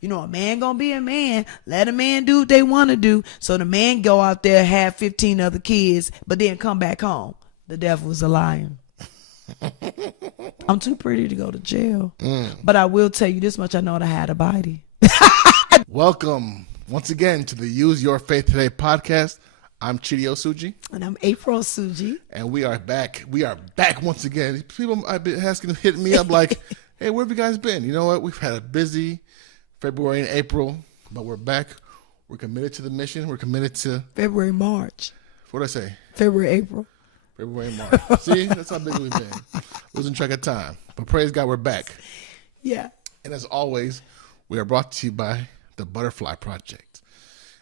You know, a man gonna be a man. Let a man do what they want to do. So the man go out there, have 15 other kids, but then come back home. The devil is a liar. I'm too pretty to go to jail. But I will tell you this much. I know how to hide a body. Welcome once again to the Use Your Faith Today podcast. I'm Chidi Osuji. And I'm April Osuji. And we are back. We are back once again. People have been asking, hitting me up like, hey, where have you guys been? You know what? We've had a busy February and April, but we're back. We're committed to the mission. We're committed to February, March. What did I say? February, April. February, March. See, that's how busy we've been. Losing track of time. But praise God, we're back. Yeah. And as always, we are brought to you by the Butterfly Project,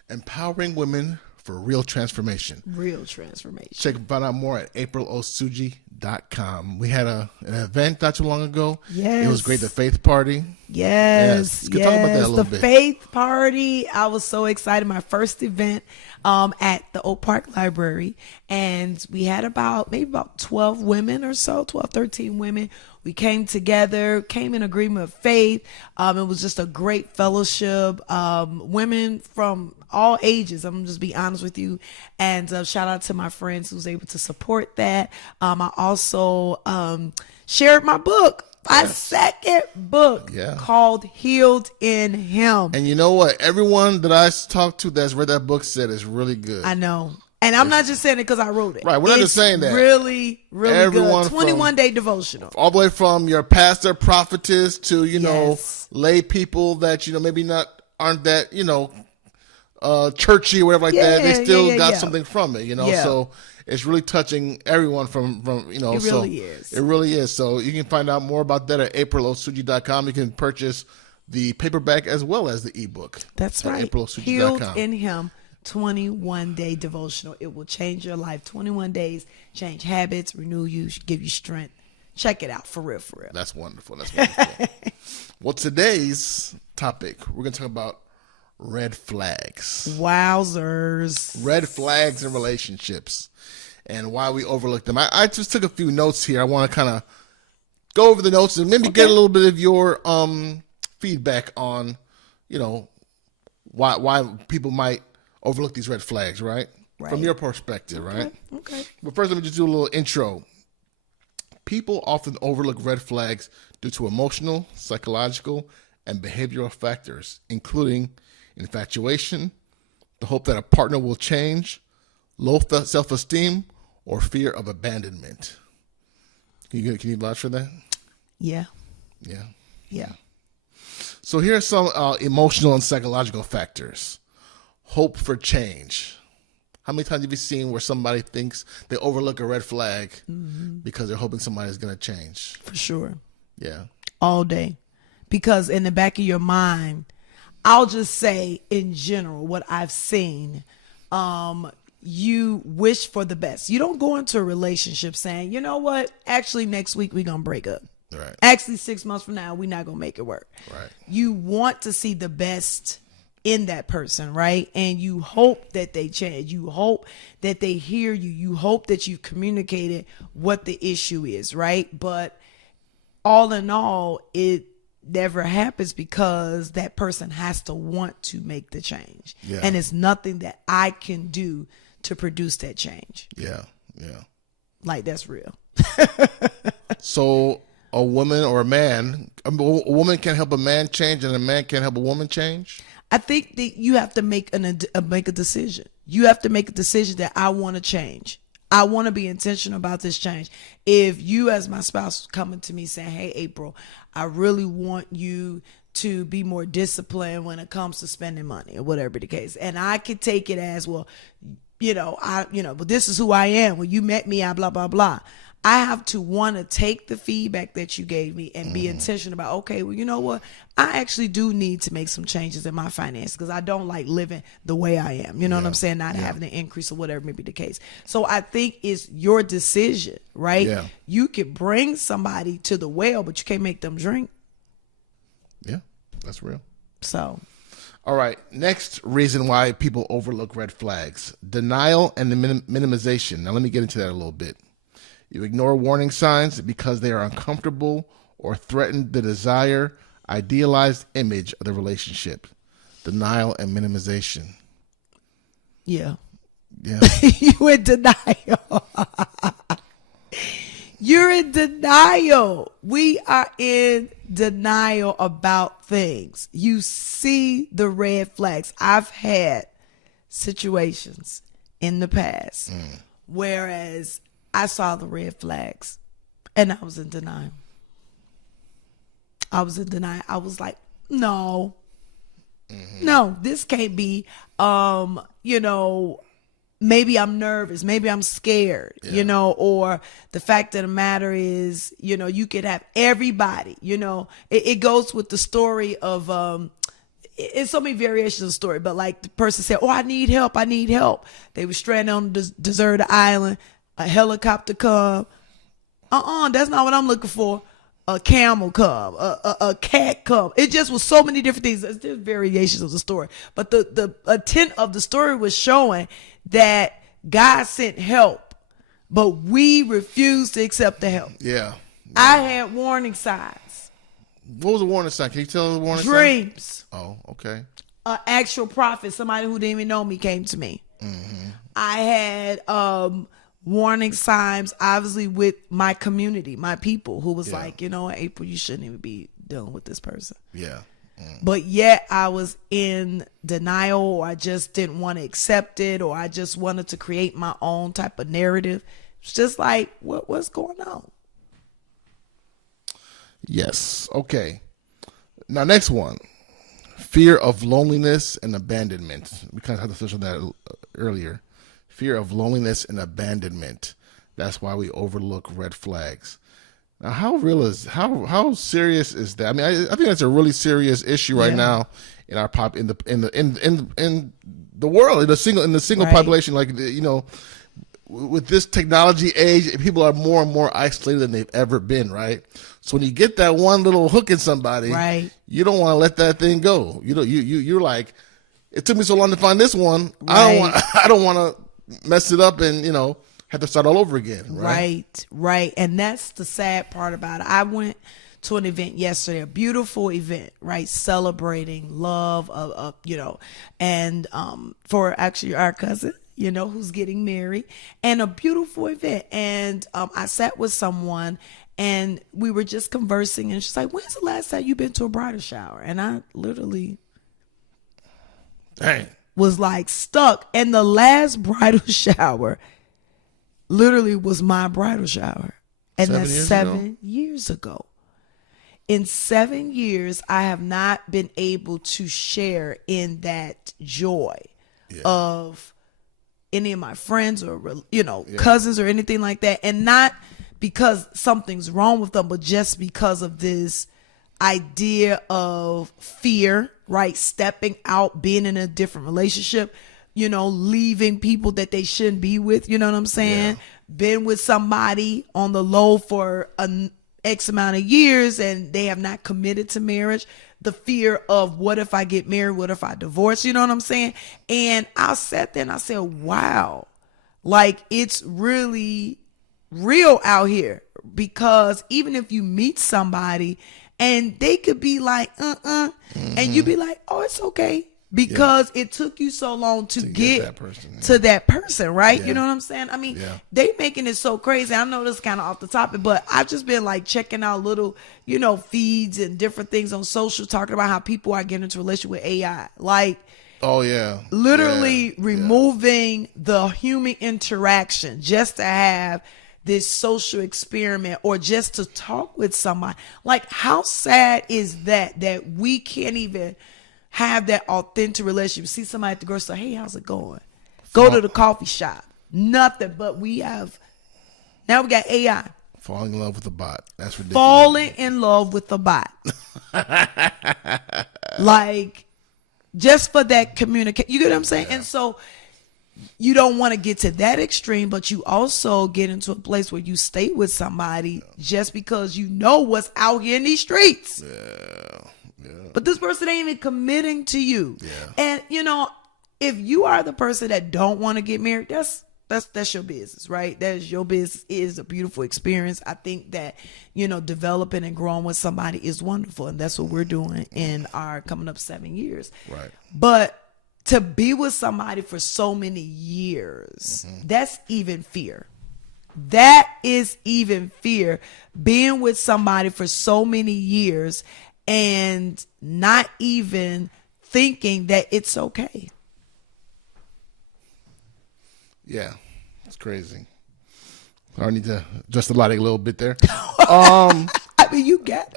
empowering women for real transformation. Real transformation. Check and find out more at aprilosuji.com. We had an event not too long ago. Yes. It was great. The Faith Party. Yes. Talk about that a little bit. bit. The Faith Party. I was so excited. My first event at the Oak Park Library. And we had about 12 women or so, 12, 13 women. We came together, came in agreement of faith. It was just a great fellowship. Women from all ages. I'm gonna just be honest with you. And shout out to my friends who was able to support that. I also shared my book. My second book called Healed in Him. And you know what? Everyone that I talked to that's read that book said it's really good. I know. And I'm not just saying it because I wrote it. Right, we're not just saying that. Really, really Everyone good. 21-day devotional. All the way from your pastor, prophetess to, lay people that, maybe aren't that, churchy or whatever like that. They still got something from it, So it's really touching everyone from It really is. It really is. So you can find out more about that at aprilosuji.com. You can purchase the paperback as well as the ebook. That's right. aprilosuji.com. Healed in Him. 21-day devotional. It will change your life. 21 days, change habits, renew you, give you strength. Check it out for real, for real. That's wonderful. Well, today's topic, we're going to talk about red flags. Wowzers. Red flags in relationships and why we overlook them. I just took a few notes here. I want to kind of go over the notes and maybe get a little bit of your feedback on, why people might overlook these red flags, right? From your perspective, right? Okay. But first, let me just do a little intro. People often overlook red flags due to emotional, psychological, and behavioral factors, including infatuation, the hope that a partner will change, low self-esteem, or fear of abandonment. Can you vouch for that? Yeah. Yeah. So here are some emotional and psychological factors. Hope for change. How many times have you seen where somebody thinks they overlook a red flag because they're hoping somebody's going to change? For sure. Yeah. All day. Because in the back of your mind, I'll just say in general, what I've seen, you wish for the best. You don't go into a relationship saying, you know what, actually next week we're going to break up. Right. Actually 6 months from now, we're not going to make it work. Right. You want to see the best in that person, right? And you hope that they change. You hope that they hear you. You hope that you've communicated what the issue is, right? But all in all, it never happens because that person has to want to make the change. Yeah. And it's nothing that I can do to produce that change. Yeah. Like, that's real. So a woman or a man, a woman can help a man change and a man can't help a woman change? I think that you have to make a decision. You have to make a decision that I want to change. I want to be intentional about this change. If you as my spouse coming to me saying, hey, April, I really want you to be more disciplined when it comes to spending money or whatever the case. And I could take it as, well, but this is who I am. When you met me, I blah, blah, blah. I have to want to take the feedback that you gave me and be intentional about, okay, well, you know what? I actually do need to make some changes in my finances because I don't like living the way I am. You know what I'm saying? Not having an increase or whatever may be the case. So I think it's your decision, right? Yeah. You can bring somebody to the well, but you can't make them drink. Yeah, that's real. So. All right. Next reason why people overlook red flags: denial and the minimization. Now, let me get into that a little bit. You ignore warning signs because they are uncomfortable or threaten the desire, idealized image of the relationship, denial and minimization. Yeah. Yeah. You in denial. You're in denial. We are in denial about things. You see the red flags. I've had situations in the past whereas I saw the red flags and I was in denial. I was like, no, no, this can't be. Maybe I'm nervous, maybe I'm scared, or the fact of the matter is, you could have everybody, it goes with the story of, it's so many variations of the story, but like the person said, oh, I need help. They were stranded on the deserted island, a helicopter come. That's not what I'm looking for. A camel come, a cat come. It just was so many different things. There's variations of the story, but the intent of the story was showing that God sent help, but we refused to accept the help. Yeah. I had warning signs. What was the warning sign? Can you tell the warning sign? Dreams. Oh, okay. An actual prophet, somebody who didn't even know me, came to me. Mm-hmm. I had warning signs, obviously, with my community, my people, who was like, April, you shouldn't even be dealing with this person. Yeah. But yet I was in denial, or I just didn't want to accept it, or I just wanted to create my own type of narrative. It's just like, what's going on? Yes. Okay. Now, next one. Fear of loneliness and abandonment. We kind of had to touch on that earlier. Fear of loneliness and abandonment. That's why we overlook red flags. Now, how serious is that? I mean, I think that's a really serious issue right now in our in the world, in the single population. Like, with this technology age, people are more and more isolated than they've ever been. Right. So when you get that one little hook in somebody, you don't want to let that thing go. You're like, it took me so long to find this one. Right. I don't want to mess it up and have to start all over again. Right. And that's the sad part about it. I went to an event yesterday, a beautiful event, right? Celebrating love, and for actually our cousin, who's getting married, and a beautiful event. And I sat with someone and we were just conversing, and she's like, when's the last time you've been to a bridal shower? And I literally was like stuck. And the last bridal shower literally was my bridal shower. And that's 7 years ago. In 7 years, I have not been able to share in that joy of any of my friends or, cousins or anything like that. And not because something's wrong with them, but just because of this idea of fear, right? Stepping out, being in a different relationship, leaving people that they shouldn't be with, you know what I'm saying? Been with somebody on the low for an X amount of years and they have not committed to marriage. The fear of, what if I get married? What if I divorce? You know what I'm saying? And I sat there and I said, wow, like it's really real out here, because even if you meet somebody and they could be like, and you be like, oh, it's okay. Because it took you so long to get that person, to that person, right? You know what I'm saying? I mean, they making it so crazy. I know this is kind of off the topic, but I've just been like checking out little, feeds and different things on social, talking about how people are getting into a relationship with AI. Like, literally removing the human interaction just to have this social experiment or just to talk with somebody. Like, how sad is that we can't even have that authentic relationship? See somebody at the grocery store, hey, how's it going? Go to the coffee shop. Nothing, but now we got AI. Falling in love with a bot. That's ridiculous. Falling in love with a bot. Like, just for that communication. You get what I'm saying? And so you don't want to get to that extreme, but you also get into a place where you stay with somebody just because you know what's out here in these streets. But this person ain't even committing to you. And, if you are the person that don't want to get married, that's That's your business, right? That's your business. It is a beautiful experience. I think that, developing and growing with somebody is wonderful. And that's what we're doing in our coming up 7 years. Right. But to be with somebody for so many years, that's even fear. That is even fear. Being with somebody for so many years and not even thinking that it's okay. Yeah, it's crazy. I need to adjust the lighting a little bit there. I mean, you got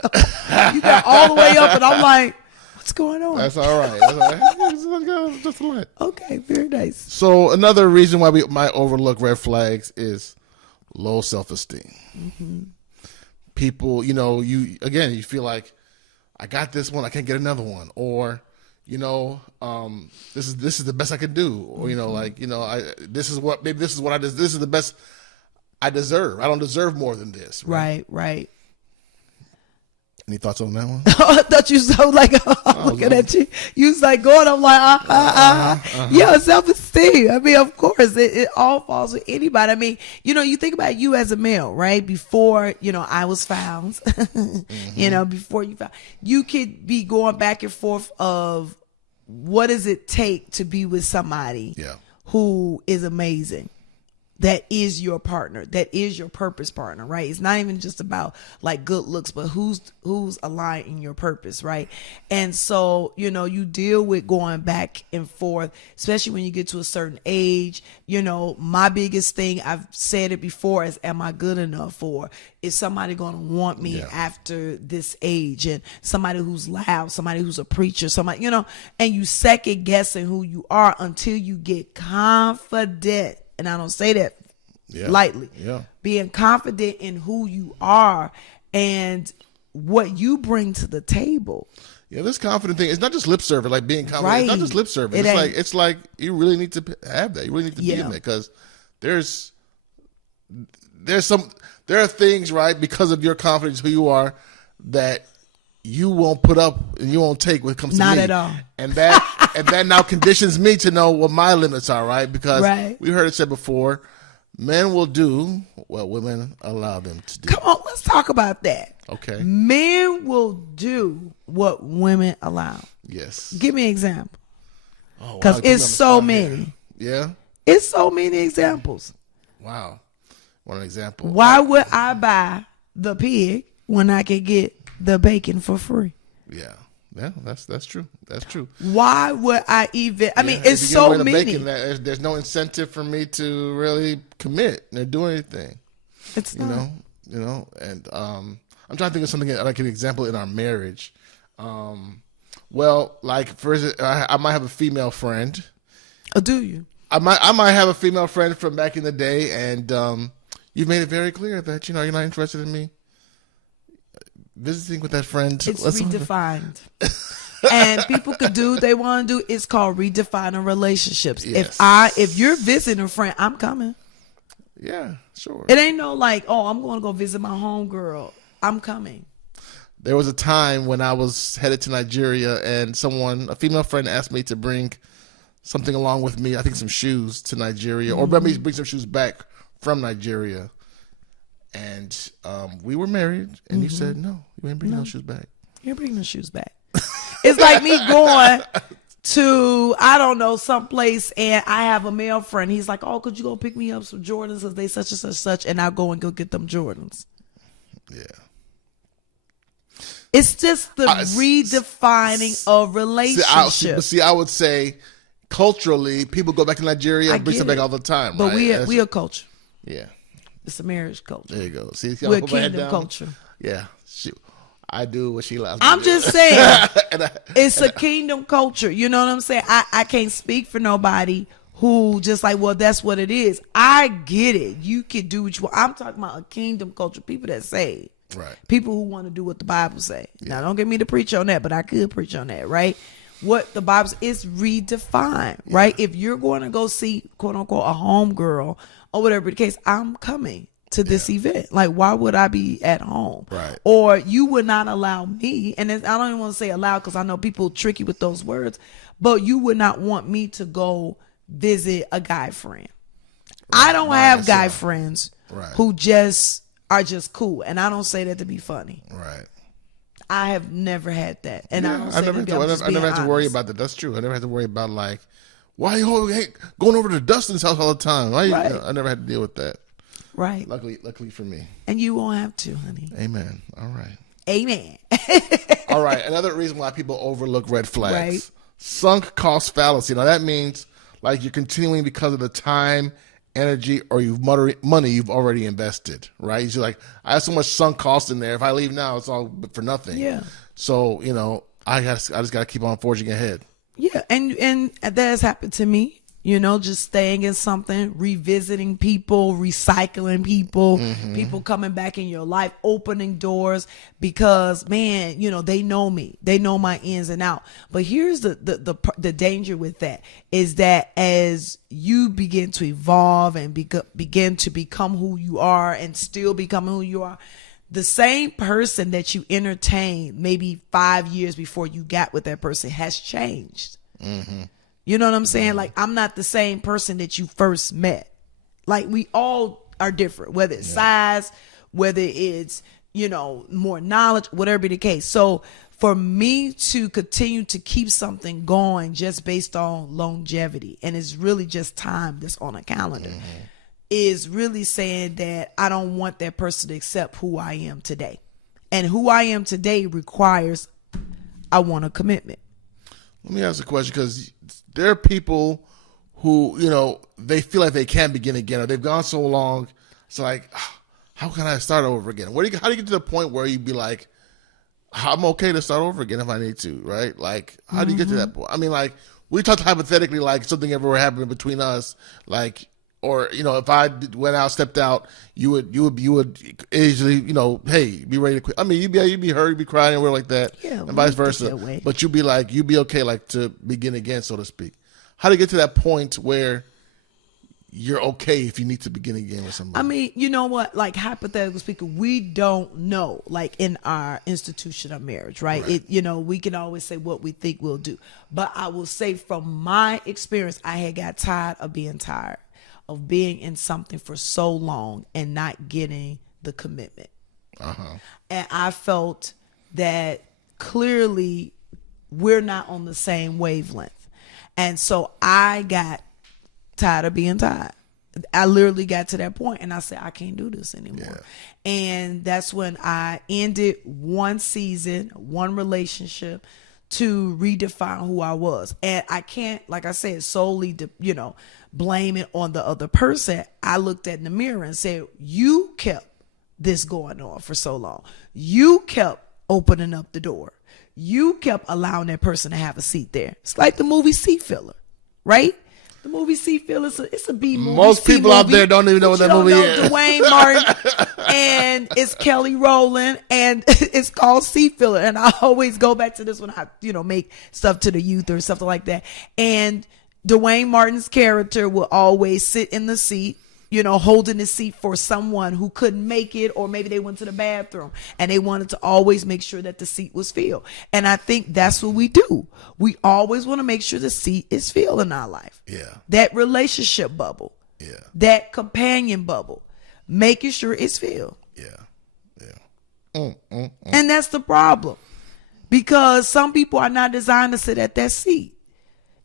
all the way up, and I'm like, what's going on? That's all right. That's all right. Just a light. Okay, very nice. So another reason why we might overlook red flags is low self-esteem. People, you feel like, I got this one, I can't get another one, or this is the best I could do, or this is what this is the best I deserve. I don't deserve more than this. Right. Any thoughts on that one? I thought you so like looking at you. You was like going. I'm like yeah, self-esteem. I mean, of course, it all falls with anybody. I mean, you think about you as a male, right? Before I was found, before you found, you could be going back and forth of what does it take to be with somebody who is amazing. That is your partner. That is your purpose partner, right? It's not even just about like good looks, but who's aligned in your purpose, right? And so, you deal with going back and forth, especially when you get to a certain age. My biggest thing, I've said it before, is am I good enough for? Is somebody going to want me after this age? And somebody who's loud, somebody who's a preacher, somebody, and you second guessing who you are until you get confident. And I don't say that lightly. Yeah. Being confident in who you are and what you bring to the table. Yeah, this confident thing, it's not just lip service, like being confident. Right. It's not just lip service. It's like you really need to have that. You really need to be in there, because there are things, right, because of your confidence, who you are, that you won't put up and you won't take when it comes to me. Not at all. And that now conditions me to know what my limits are, right? Because we heard it said before, men will do what women allow them to do. Come on, let's talk about that. Okay. Men will do what women allow. Yes. Give me an example. Because it's so many. Yeah? It's so many examples. Wow. One example. Why would I buy the pig when I could get the bacon for free? Yeah, that's true. That's true. Why would I even? I mean, it's so many. Bacon, there's no incentive for me to really commit and do anything. It's not. And I'm trying to think of something like an example in our marriage. Well, like first, I might have a female friend. Oh, do you? I might have a female friend from back in the day, and you've made it very clear that you're not interested in me visiting with that friend. It's redefined. And people could do what they want to do. It's called redefining relationships. Yes. If you're visiting a friend, I'm coming. Yeah, sure. It ain't no like, oh, I'm going to go visit my homegirl. I'm coming. There was a time when I was headed to Nigeria, and a female friend, asked me to bring something along with me. I think some shoes to Nigeria, or let me bring some shoes back from Nigeria. And we were married, and you said, no, you ain't bringing those shoes back. You're bringing the shoes back. It's like me going to, I don't know, someplace, and I have a male friend. He's like, oh, could you go pick me up some Jordans because they such and such, and I'll go get them Jordans. Yeah. It's just the redefining of relationships. See, I would say culturally, people go back to Nigeria and bring them back all the time. But right? we a culture. Yeah. It's a marriage culture. There you go. See, we're a kingdom culture. Yeah. I do what she allows me I'm to just do. saying, it's a kingdom culture. You know what I'm saying? I can't speak for nobody who just like, well, that's what it is. I get it. You can do what you want. I'm talking about a kingdom culture. People that say, right? People who want to do what the Bible say. Yeah. Now, don't get me to preach on that, but I could preach on that, right? What the Bible is redefined, right? If you're going to go see, quote unquote, a homegirl or whatever the case, I'm coming to this event. Like, why would I be at home? Right. Or you would not allow me, and I don't even want to say allow because I know people tricky with those words, but you would not want me to go visit a guy friend. I don't have guy yourself. friends Right. who just are just cool. And I don't say that to be funny. Right. I have never had that. And I don't I say never, that to be, I'm just I never being had to worry honest. about that. That's true. I never had to worry about like, why you always going over to Dustin's house all the time? Why Right. I never had to deal with that. Right. Luckily for me. And you won't have to, honey. Amen. All right. Amen. All right. Another reason why people overlook red flags. Right. Sunk cost fallacy. Now that means like you're continuing because of the time, energy, or money you've already invested, right? You're like, I have so much sunk cost in there. If I leave now, it's all for nothing. Yeah. So, I just got to keep on forging ahead. Yeah. And that has happened to me. Just staying in something, revisiting people, recycling people, people coming back in your life, opening doors because, man, they know me. They know my ins and out. But here's the danger with that is that as you begin to evolve and begin to become who you are and still becoming who you are, the same person that you entertained maybe 5 years before you got with that person has changed. Mm-hmm. You know what I'm saying? Like, I'm not the same person that you first met. Like, we all are different, whether it's size, whether it's, more knowledge, whatever be the case. So for me to continue to keep something going just based on longevity, and it's really just time that's on a calendar, is really saying that I don't want that person to accept who I am today. And who I am today requires, I want a commitment. Let me ask a question, because there are people who, they feel like they can't begin again, or they've gone so long. It's like, how can I start over again? How do you get to the point where you'd be like, I'm okay to start over again if I need to, right? Like, how do you get to that point? I mean, like, we talked hypothetically, like something ever happened between us, like, or if I went out, stepped out, you would easily, hey, be ready to quit. I mean, you'd be hurt, you'd be crying, and we're like that, Yeah, and vice versa. But you'd be okay, like to begin again, so to speak. How do you get to that point where you're okay if you need to begin again with somebody? I mean, you know what? Like, hypothetically speaking, we don't know, like in our institution of marriage, right? We can always say what we think we'll do. But I will say from my experience, I had got tired of being tired of being in something for so long and not getting the commitment. And I felt that clearly we're not on the same wavelength. And so I got tired of being tired. I literally got to that point and I said, I can't do this anymore. Yeah. And that's when I ended one season, one relationship to redefine who I was. And I can't, like I said, solely, blame it on the other person. I looked at in the mirror and said, you kept this going on for so long. You kept opening up the door. You kept allowing that person to have a seat there. It's like the movie Seat Filler, right? The movie Seat Filler, it's a B movie. Most people out there don't even know what that movie is. Dwayne Martin, and it's Kelly Rowland, and it's called Seat Filler. And I always go back to this when I, make stuff to the youth or something like that. And Dwayne Martin's character will always sit in the seat, holding the seat for someone who couldn't make it, or maybe they went to the bathroom and they wanted to always make sure that the seat was filled. And I think that's what we do. We always want to make sure the seat is filled in our life. Yeah. That relationship bubble. Yeah. That companion bubble. Making sure it's filled. Yeah. And that's the problem. Because some people are not designed to sit at that seat.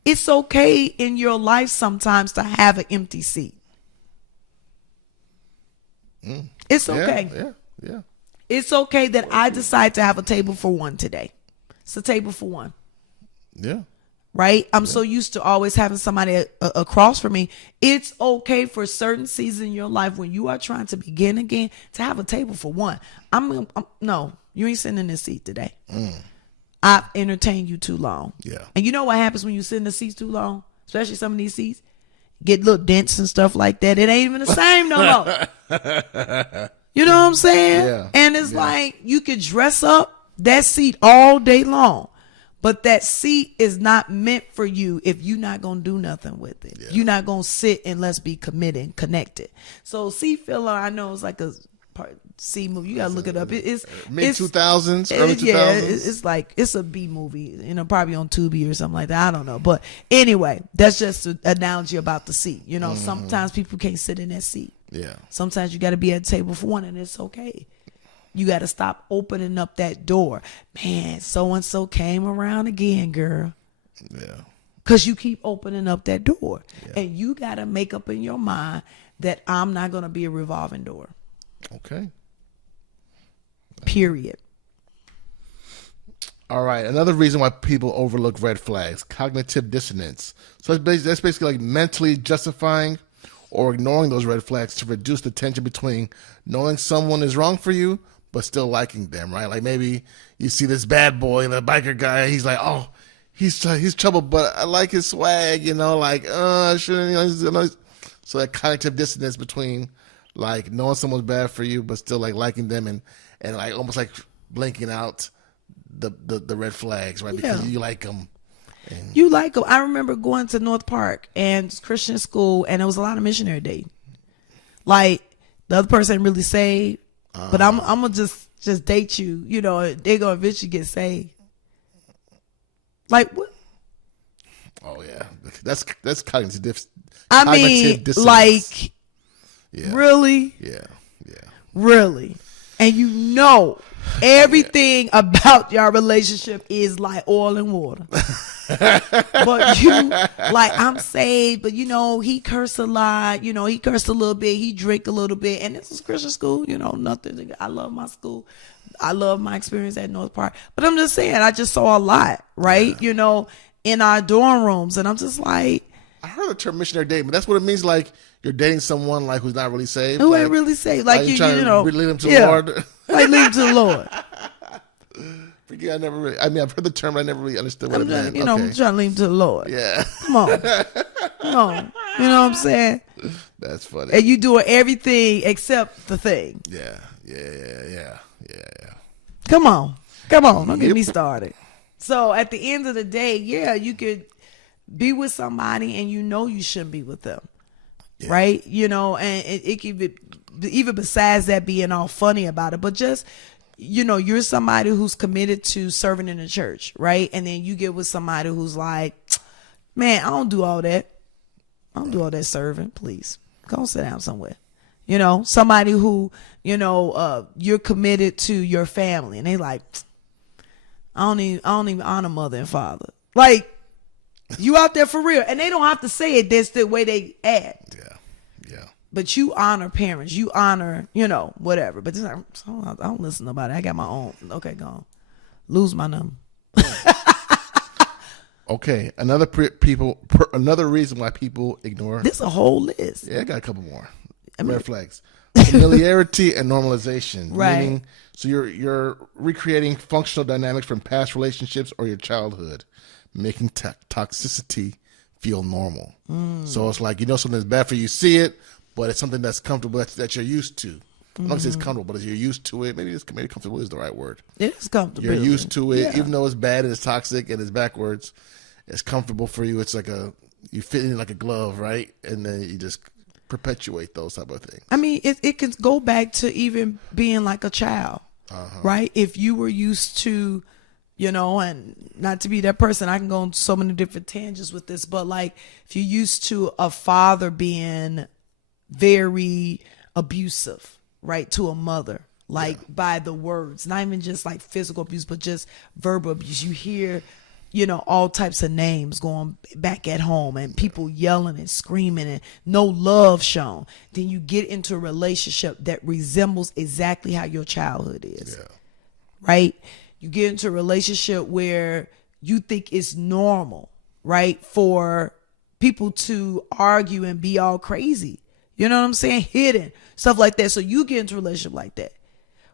It's okay in your life sometimes to have an empty seat. It's okay. Yeah. It's okay that I decide to have a table for one today. It's a table for one. Yeah. Right? I'm so used to always having somebody across from me. It's okay for certain seasons in your life when you are trying to begin again to have a table for one. No, you ain't sitting in this seat today. I've entertained you too long. Yeah. And you know what happens when you sit in the seats too long? Especially some of these seats? Get little dents and stuff like that. It ain't even the same no more. You know what I'm saying? Yeah. And it's like you could dress up that seat all day long, but that seat is not meant for you if you're not going to do nothing with it. Yeah. You're not going to sit and let's be committed and connected. So seat filler, I know, is like a C movie. You gotta look it up. It's mid 2000s, early 2000s. Yeah, it's like it's a B movie. Probably on Tubi or something like that. I don't know. But anyway, that's just an analogy about the seat. Sometimes people can't sit in that seat. Yeah. Sometimes you got to be at the table for one, and it's okay. You got to stop opening up that door. Man, so and so came around again, girl. Yeah. Because you keep opening up that door. Yeah. And you got to make up in your mind that I'm not going to be a revolving door. Okay. Period. All right. Another reason why people overlook red flags, cognitive dissonance. So that's basically like mentally justifying or ignoring those red flags to reduce the tension between knowing someone is wrong for you but still liking them, right? Like maybe you see this bad boy, the biker guy, he's like, oh, he's trouble, but I like his swag, like, I shouldn't, so that cognitive dissonance between like knowing someone's bad for you but still like liking them and like almost like blinking out the red flags, right? Because you like them. You like them. I remember going to North Park and Christian school, and there was a lot of missionary dating. Like the other person ain't really saved, but I'm gonna just date you. They gonna eventually get saved. Like what? Oh yeah, that's cognitive. Dissonance. Like, really? Yeah. Really, and everything about your relationship is like oil and water. But I'm saved, but he cursed a lot, he cursed a little bit, he drank a little bit, and this is Christian school, nothing. I love my school. I love my experience at North Park. But I'm just saying, I just saw a lot, right? Yeah. In our dorm rooms, and I'm just like, I heard the term missionary dating, but that's what it means, like you're dating someone like who's not really saved. Who ain't really saved. Like you trying to lead them to the Lord. Like lead them to the Lord. Yeah, I've heard the term, but I never really understood what it meant. I'm trying to lead them to the Lord. Yeah. Come on. You know what I'm saying? That's funny. And you doing everything except the thing. Yeah. Come on. Don't get me started. So at the end of the day, you could be with somebody and you shouldn't be with them. Yeah. Right? And it could be, even besides that being all funny about it, but just, you're somebody who's committed to serving in the church, right? And then you get with somebody who's like, man, I don't do all that. I don't do all that serving. Please go sit down somewhere. Somebody who, you're committed to your family, and they like, I don't even honor mother and father. Like, you out there for real, and they don't have to say it. That's the way they act. Yeah. But you honor parents. You honor, whatever. But I don't listen to nobody. I got my own. Okay, go on. Lose my number. Okay, another reason why people ignore. This is a whole list. Yeah, I got a couple more. Red flags. Familiarity and normalization. Right. Meaning, so you're recreating functional dynamics from past relationships or your childhood, making toxicity feel normal. So it's like, something's bad for you, see it, but it's something that's comfortable that you're used to. I don't say it's comfortable, but you're used to it. Maybe comfortable is the right word. It is comfortable. You're used to it, even though it's bad and it's toxic and it's backwards. It's comfortable for you. It's like you fit in like a glove, right? And then you just perpetuate those type of things. I mean, it can go back to even being like a child, right? If you were used to, and not to be that person, I can go on so many different tangents with this, but like if you're used to a father being very abusive, right, to a mother, like by the words, not even just like physical abuse, but just verbal abuse. You hear, all types of names going back at home and people yelling and screaming and no love shown. Then you get into a relationship that resembles exactly how your childhood is, right? You get into a relationship where you think it's normal, right, for people to argue and be all crazy. You know what I'm saying? Hidden, stuff like that. So you get into a relationship like that,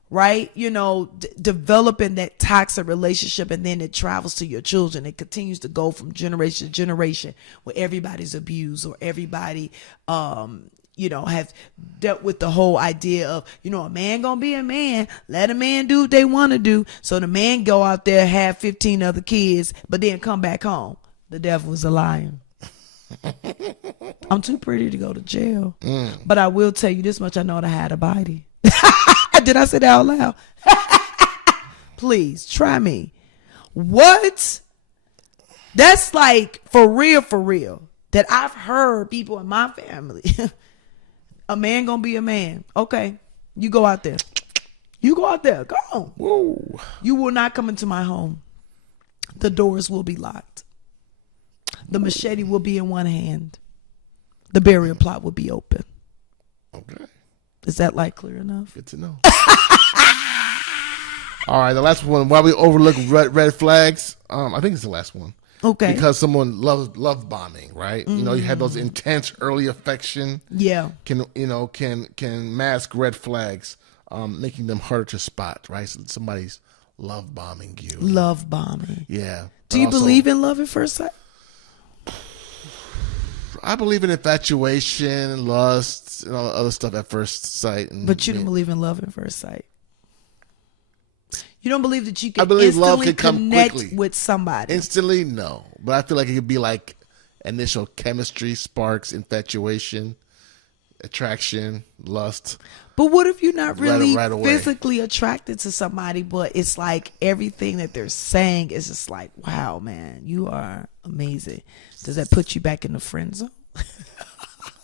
right? Developing that toxic relationship, and then it travels to your children. It continues to go from generation to generation where everybody's abused or everybody, have dealt with the whole idea of, a man gonna be a man, let a man do what they want to do. So the man go out there, have 15 other kids, but then come back home. The devil is a liar. I'm too pretty to go to jail. But I will tell you this much, I know how to hide a body. Did I say that out loud? Please try me. What? That's like for real. That I've heard people in my family. A man gonna be a man. Okay, you go out there. You go out there. Go on. Whoa. You will not come into my home. The doors will be locked. The machete will be in one hand. The burial plot will be open. Okay. Is that like clear enough? Good to know. All right, the last one. Why we overlook red flags? I think it's the last one. Okay. Because someone love bombing, right? You know, you had those intense early affection. Yeah. Can mask red flags, making them harder to spot, right? So somebody's love bombing you. Love bombing. Yeah. Do you believe in love at first sight? I believe in infatuation, lust, and all the other stuff at first sight. But you don't believe in love at first sight. You don't believe that you can love instantly can come connect quickly. with somebody. Instantly, no. But I feel like it could be like initial chemistry, sparks, infatuation, attraction, lust. But what if you're not really right away. physically attracted to somebody, but it's like everything that they're saying is just like, wow, man, you are amazing. Does that put you back in the friend zone?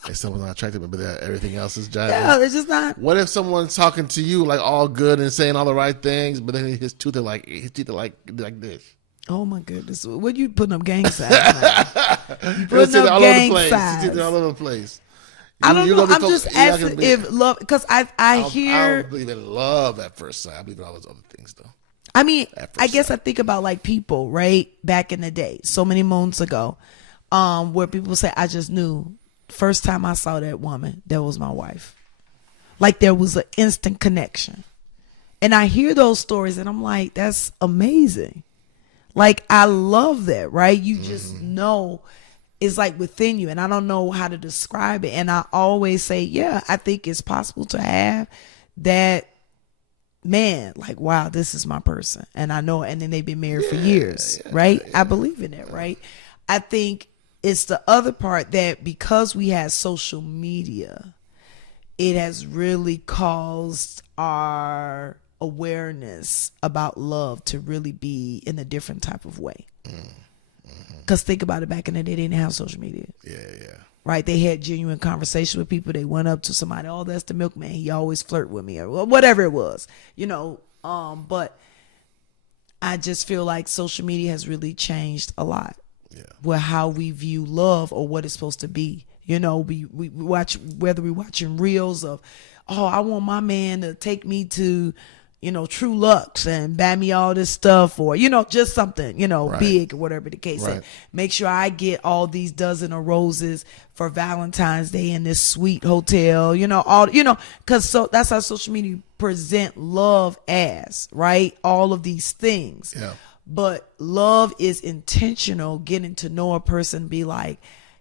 If someone's not attracted, but everything else is jiving. Yeah, it's just not. What if someone's talking to you like all good and saying all the right things, but then his teeth are like this? Oh my goodness, what you putting up gang signs? You His teeth putting are up gang His signs. teeth are all over the place. I don't know. I'm just asking if love, because I hear. I don't believe in love at first sight. I believe in all those other things, though. I mean, I guess I think about like people, right? Back in the day, so many moons ago, where people say, I just knew first time I saw that woman, that was my wife. Like there was an instant connection. And I hear those stories and I'm like, that's amazing. Like, I love that, right? You just know it's like within you, and I don't know how to describe it. And I always say, yeah, I think it's possible to have that man, like, wow, this is my person. And I know, and then they've been married for years, right? I believe in it, right? I think it's the other part that because we have social media, it has really caused our awareness about love to really be in a different type of way. Because think about it, back in the day, they didn't have social media. Yeah. Right? They had genuine conversation with people. They went up to somebody, oh, that's the milkman. He always flirt with me, or whatever it was, you know. But I just feel like social media has really changed a lot. Yeah. With how we view love or what it's supposed to be. You know, we watch, whether we're watching reels of, oh, I want my man to take me to, you know, True Lux and buy me all this stuff, or, you know, just something, you know, big or whatever the case is. Make sure I get all these dozen of roses for Valentine's Day in this sweet hotel, you know, all, you know, because so that's how social media present love as, right? All of these things. Yeah. But love is intentional, getting to know a person, be like,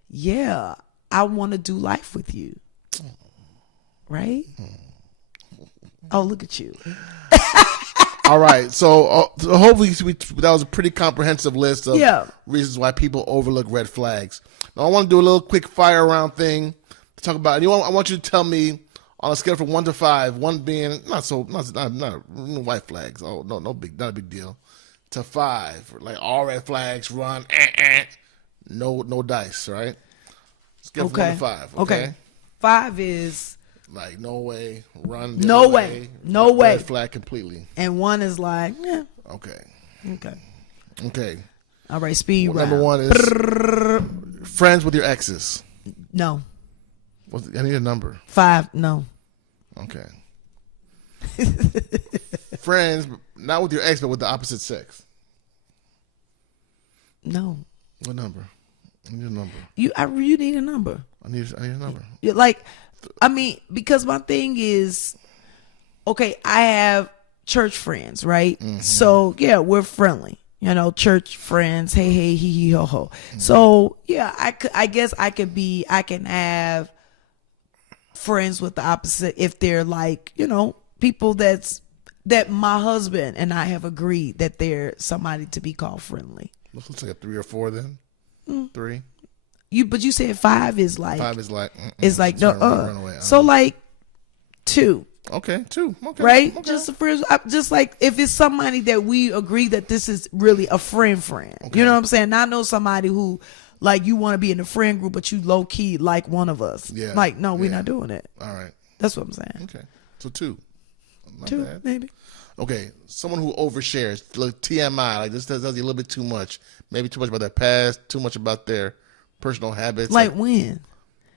yeah, I want to do life with you. Right? Oh, look at you. All right. So hopefully that was a pretty comprehensive list of reasons why people overlook red flags. Now I want to do a little quick fire round thing to talk about. And I want you to tell me on a scale from 1 to 5, 1 being not white flags. Oh, no, not a big deal. To 5, like all red flags, run, no dice, right? Scale from 1 to 5. Okay. 5 is like no way, run. No way. Red flag completely. And 1 is like, yeah. Okay. All right, speed round. Number 1 is friends with your exes. No. I need a number. 5, no. Okay. Friends, not with your ex, but with the opposite sex. No. What number? I need a number. You need a number. I need a number. Like, I mean, because my thing is, okay, I have church friends, right? Mm-hmm. So yeah, we're friendly. You know, church friends. Hey, hee hee ho ho. Mm-hmm. So yeah, I guess I can have friends with the opposite if they're like, you know, people that my husband and I have agreed that they're somebody to be called friendly. Looks like a 3 or 4 then. 3. But you said 5 is like. 5 is like. It's like no. Run away. So like 2. Okay, 2. Okay, right? Okay. Just a friend, just like if it's somebody that we agree that this is really a friend. Okay. You know what I'm saying? Not know somebody who like you want to be in the friend group, but you low key like one of us. Yeah. Like no, we're Yeah. not doing it. All right. That's what I'm saying. Okay. So 2. Not 2 bad. maybe. Okay, someone who overshares, like TMI, like this does you a little bit too much. Maybe too much about their past, too much about their personal habits. Like when?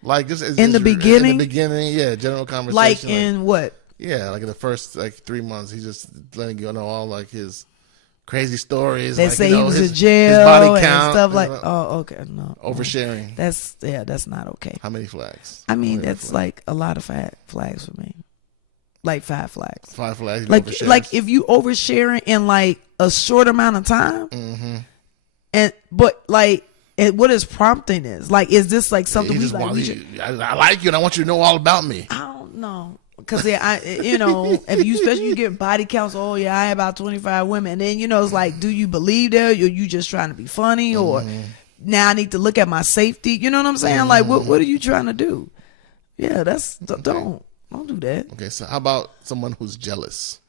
Like just In the beginning? In the beginning, yeah, general conversation. Like in what? Yeah, like in the first 3 months, he's just letting you know all like his crazy stories. They like, say you know, he was his in jail his body and count, stuff like. you know, Oh, okay, no. oversharing. That's not okay. How many flags? I mean, How many that's flags? like a lot of flags for me. Like 5 flags. 5 flags. He Like overshares. if you oversharing in like a short amount of time, but like. And what is prompting is like, is this like something He we just like? wants I like you, and I want you to know all about me. I don't know. Cause if you especially you get body counts, oh yeah, I had about 25 women, and then it's like, do you believe that, or you just trying to be funny, or now I need to look at my safety? You know what I'm saying? Like, what are you trying to do? Yeah, don't do that. Okay, so how about someone who's jealous?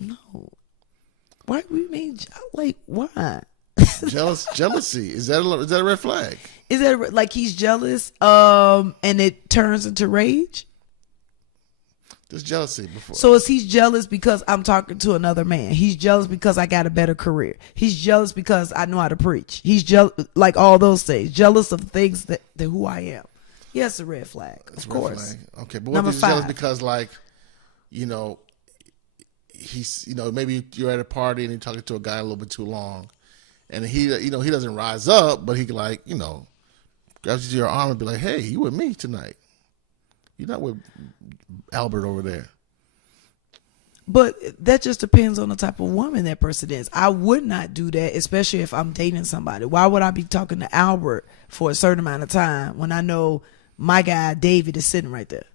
No, why we mean like why? Jealousy is that a red flag? Is that like he's jealous, and it turns into rage? Just jealousy before. So is he jealous because I'm talking to another man? He's jealous because I got a better career. He's jealous because I know how to preach. He's jealous, like all those things. Jealous of things that who I am. Yes, a red flag. Of course. Flag. Okay, but what Number if he's jealous 5. because he's maybe you're at a party and you're talking to a guy a little bit too long, and he doesn't rise up, but he grabs you to your arm and be like, hey, you with me tonight. You're not with Albert over there. But that just depends on the type of woman that person is. I would not do that, especially if I'm dating somebody. Why would I be talking to Albert for a certain amount of time when I know my guy David is sitting right there?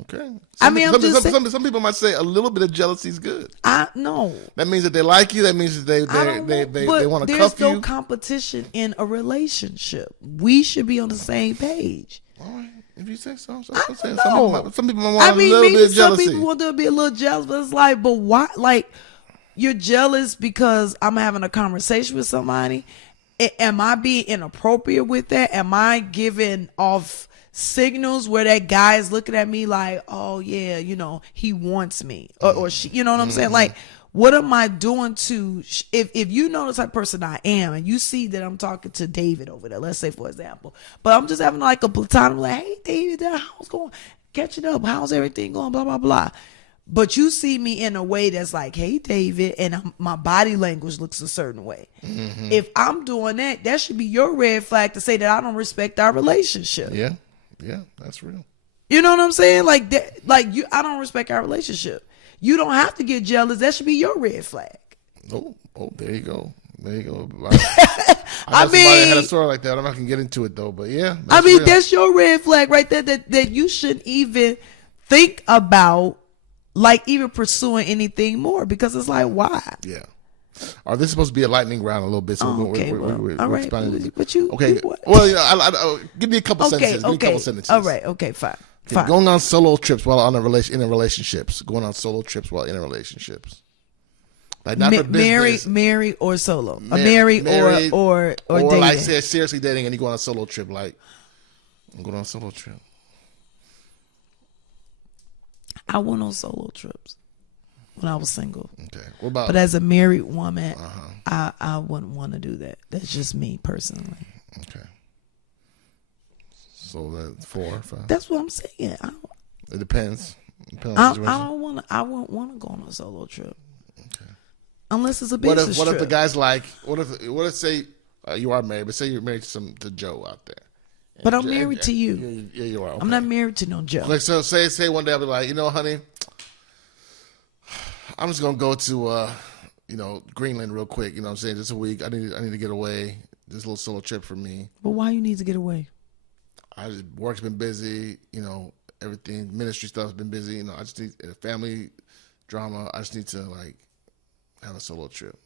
Okay. I'm just saying, some people might say a little bit of jealousy is good. I know. That means that they like you. That means that they want to cuff you. There's no competition in a relationship. We should be on the same page. All right. If you say so, I some know. some people might want a little bit of jealousy. Some people want to be a little jealous, but it's like, but why? Like, you're jealous because I'm having a conversation with somebody. Am I being inappropriate with that? Am I giving off signals where that guy is looking at me like, oh yeah, he wants me, or she, you know what I'm saying? Like, what am I doing to, if you know the type of person I am, and you see that I'm talking to David over there, let's say for example, but I'm just having like a platonic, like, hey David, how's going, catching up, how's everything going, blah blah blah. But you see me in a way that's like, hey David, and my body language looks a certain way. If I'm doing that, that should be your red flag to say that I don't respect our relationship. Yeah, that's real. You know what I'm saying? Like that, I don't respect our relationship. You don't have to get jealous. That should be your red flag. Oh, there you go. I I mean, somebody had a story like that. I'm not gonna get into it though, but yeah. Real. That's your red flag right there. That you shouldn't even think about, like even pursuing anything more, because it's like, why? Yeah. This is supposed to be a lightning round a little bit, so we're all right. expanding a little bit. But you, okay. Well, give me a couple sentences. Give me a couple sentences. All right. Okay. Fine. Going on solo trips while in relationships. Going on solo trips while in relationships. Like not for business. Marry or solo. Married or dating. Like seriously dating and you go on a solo trip. Like I'm going on a solo trip. I went on solo trips when I was single. Okay. What about? But as a married woman, I wouldn't want to do that. That's just me personally. Okay. So that's 4, 5. That's what I'm saying. It depends. I wouldn't want to go on a solo trip. Okay. Unless it's a business trip. What if the guy's like? What if say you are married, but say you're married to Joe out there. But I'm married to you. Yeah, you are. Okay. I'm not married to no Joe. Like so, say one day I'll be like, honey, I'm just gonna go to Greenland real quick. You know what I'm saying? Just a week. I need to get away. This little solo trip for me. But why you need to get away? Work's been busy. Everything, ministry stuff's been busy. I just need a family drama. I just need to have a solo trip.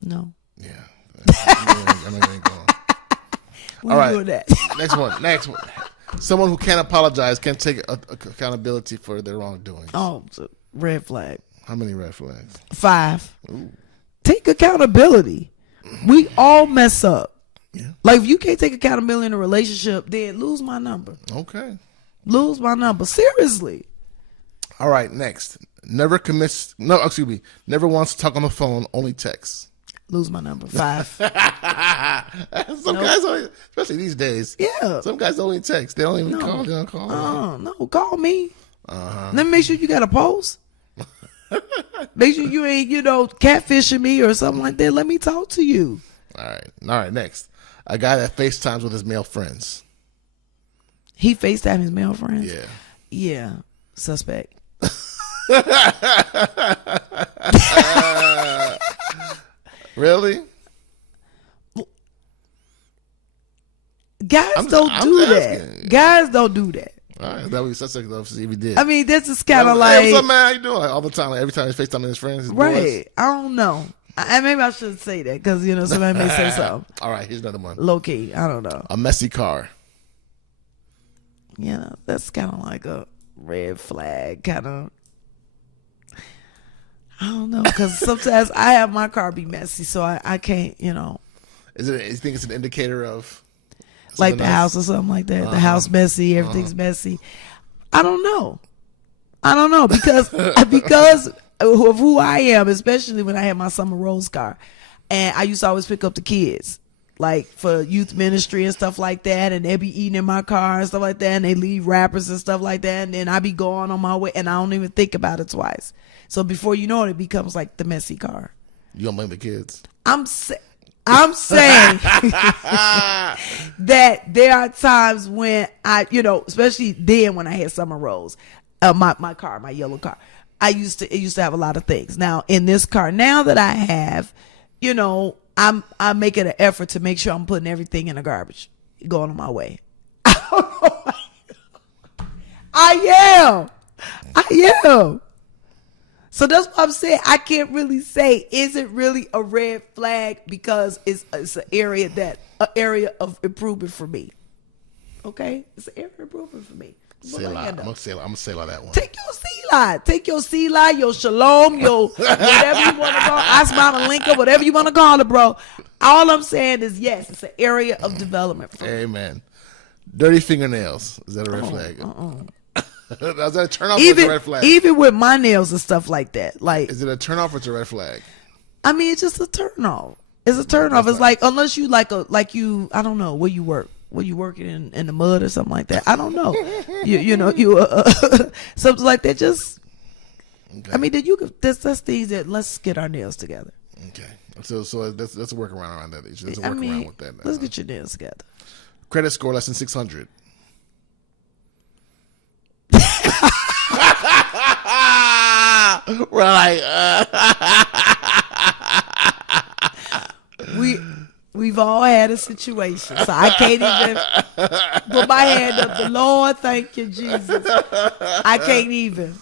No. Yeah. I'm not gonna go. All right. Doing that. Next one. Someone who can't apologize, can't take accountability for their wrongdoings. Oh, it's a red flag. How many red flags? 5. Ooh. Take accountability. We all mess up. Yeah. Like if you can't take accountability in a relationship, then lose my number. Okay. Lose my number. Seriously. All right, next. Never wants to talk on the phone, only text. Lose my number. 5. Some guys only, especially these days. Yeah. Some guys only text. They don't even call. They don't call. No, call me. Let me make sure you got a post. Make sure you ain't, catfishing me or something like that. Let me talk to you. All right, next. A guy that FaceTimes with his male friends. He FaceTime his male friends? Yeah. Yeah. Suspect. Really? Guys don't do that. Guys don't do that. All right, that would be suspect though if he did. I mean, that's just kind of Hey, what's up, man? How you doing? Like, all the time, like, every time he's FaceTiming his friends, his right? boys. I don't know. Maybe I shouldn't say that because somebody may say something. All right, here's another one. Low key, I don't know. A messy car. That's kind of like a red flag, kind of. I don't know, because sometimes I have my car be messy, so I can't, Is it? You think it's an indicator of like the house or something like that? The house messy, everything's messy. I don't know because of who I am, especially when I had my summer rose car, and I used to always pick up the kids, like for youth ministry and stuff like that, and they be eating in my car and stuff like that, and they leave wrappers and stuff like that, and then I be going on my way, and I don't even think about it twice. So before you know it, it becomes like the messy car. You don't blame the kids? I'm saying that there are times when I, especially then when I had summer rose, my car, my yellow car, it used to have a lot of things. Now in this car now that I have, I'm making an effort to make sure I'm putting everything in the garbage, going on my way. I am. So that's what I'm saying. I can't really say, is it really a red flag, because it's an area of improvement for me. Okay? It's an area of improvement for me. I'm gonna say that one. Take your Selah, your Shalom, your whatever you want to call it, Asma Malinka, whatever you want to call it, bro. All I'm saying is, yes, it's an area of development for me. Amen. Dirty fingernails. Is that a red flag? Is that a turn off or a red flag? Even with my nails and stuff like that. Like, is it a turn off or it's a red flag? I mean, it's just a turn off. It's a turn off. It's like, unless you I don't know where you work. Were you working in the mud or something like that? I don't know. you something like that. Just, okay. I mean, that's things that, let's get our nails together. Okay. So let's work around that. Let's work around with that. Let's get your nails together. Credit score less than 600. We're like, we've all had a situation, so I can't even put my hand up. The Lord, thank you, Jesus. I can't even.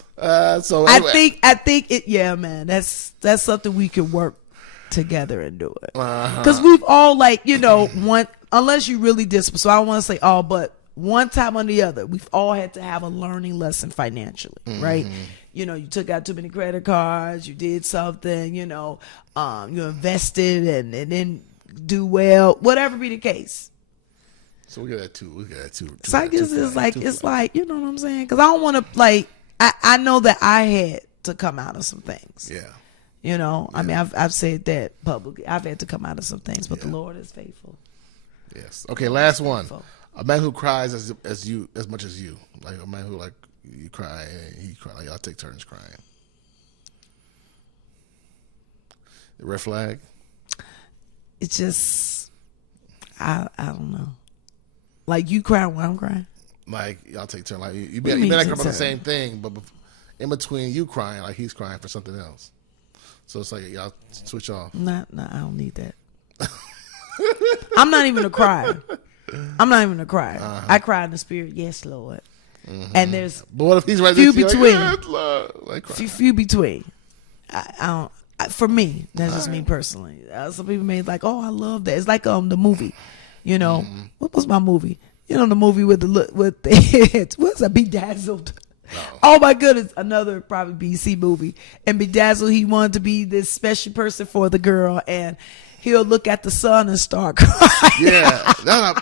So anyway. I think it. Yeah, man. That's something we can work together and do it. Because we've all one, unless you really discipline. So I don't want to say all, but one time or the other, we've all had to have a learning lesson financially, right? You took out too many credit cards, you did something, you invested and then do well, whatever be the case. So we got that too. So I guess it's like, you know what I'm saying? Because I don't want to, I know that I had to come out of some things. Yeah. Yeah. I mean, I've said that publicly. I've had to come out of some things, but the Lord is faithful. Yes. Okay, last one. A man who cries as much as you. Like a man who you cry and he cry, like y'all take turns crying. The red flag? It's just, I don't know. Like you cry when I'm crying? Like y'all take turns. Like you may not cry about the same thing, but in between you crying, like he's crying for something else. So it's like y'all switch off. No, I don't need that. I'm not even a crier. I cry in the spirit. Yes, Lord. Mm-hmm. And there's but what if he's right few there between. Few between. I don't. For me, that's just me personally. Some people may like, oh, I love that. It's like the movie. What was my movie? You know, the movie with the what's that? Bedazzled. Oh my goodness, another probably BC movie. And Bedazzled, he wanted to be this special person for the girl, and he'll look at the sun and start crying. Yeah,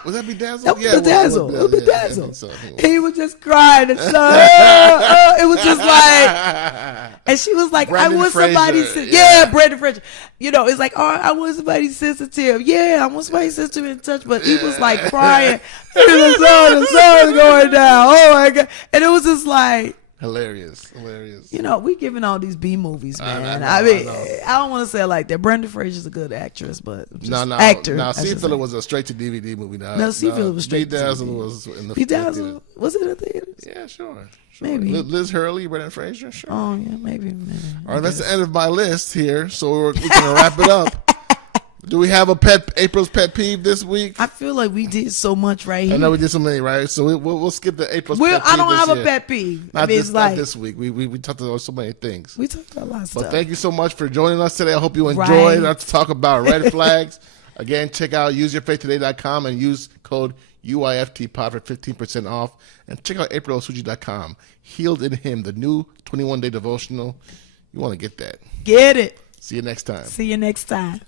was that Bedazzled? That was Yeah, Bedazzled. it It was was Bedazzled. so. He was just crying and so it was just like, and she was like, Brendan I want Fraser, somebody, Brendan Fraser. You know, it's like, oh, I want somebody sensitive. Yeah, I want somebody sensitive in touch. But he was like crying. The sun is going down. Oh my God. And it was just like, Hilarious. you know, we giving all these B movies, man. I know. I don't want to say it like that. Brenda Fraser's a good actress, but Actor. I should Seafeller say. was a straight to DVD movie. Seafeller was straight to Bedazzled DVD. was in the Bedazzled, was it in the theaters? Yeah, sure. Maybe. Liz Hurley, Brendan Fraser, sure. Oh yeah, maybe. All right, that's the end of my list here. So we're going to wrap it up. Do we have April's pet peeve this week? I feel like we did so much right here. I know we did so many, right? So we'll skip the April's pet peeve. I don't have this a year. pet peeve. Not this week. We talked about so many things. We talked about a lot of stuff. But thank you so much for joining us today. I hope you enjoyed us to talk about red flags. Again, check out useyourfaithtoday.com and use code UYFTPOD for 15% off. And check out aprilsuji.com. Healed in Him, the new 21-day devotional. You want to get that. Get it. See you next time. See you next time.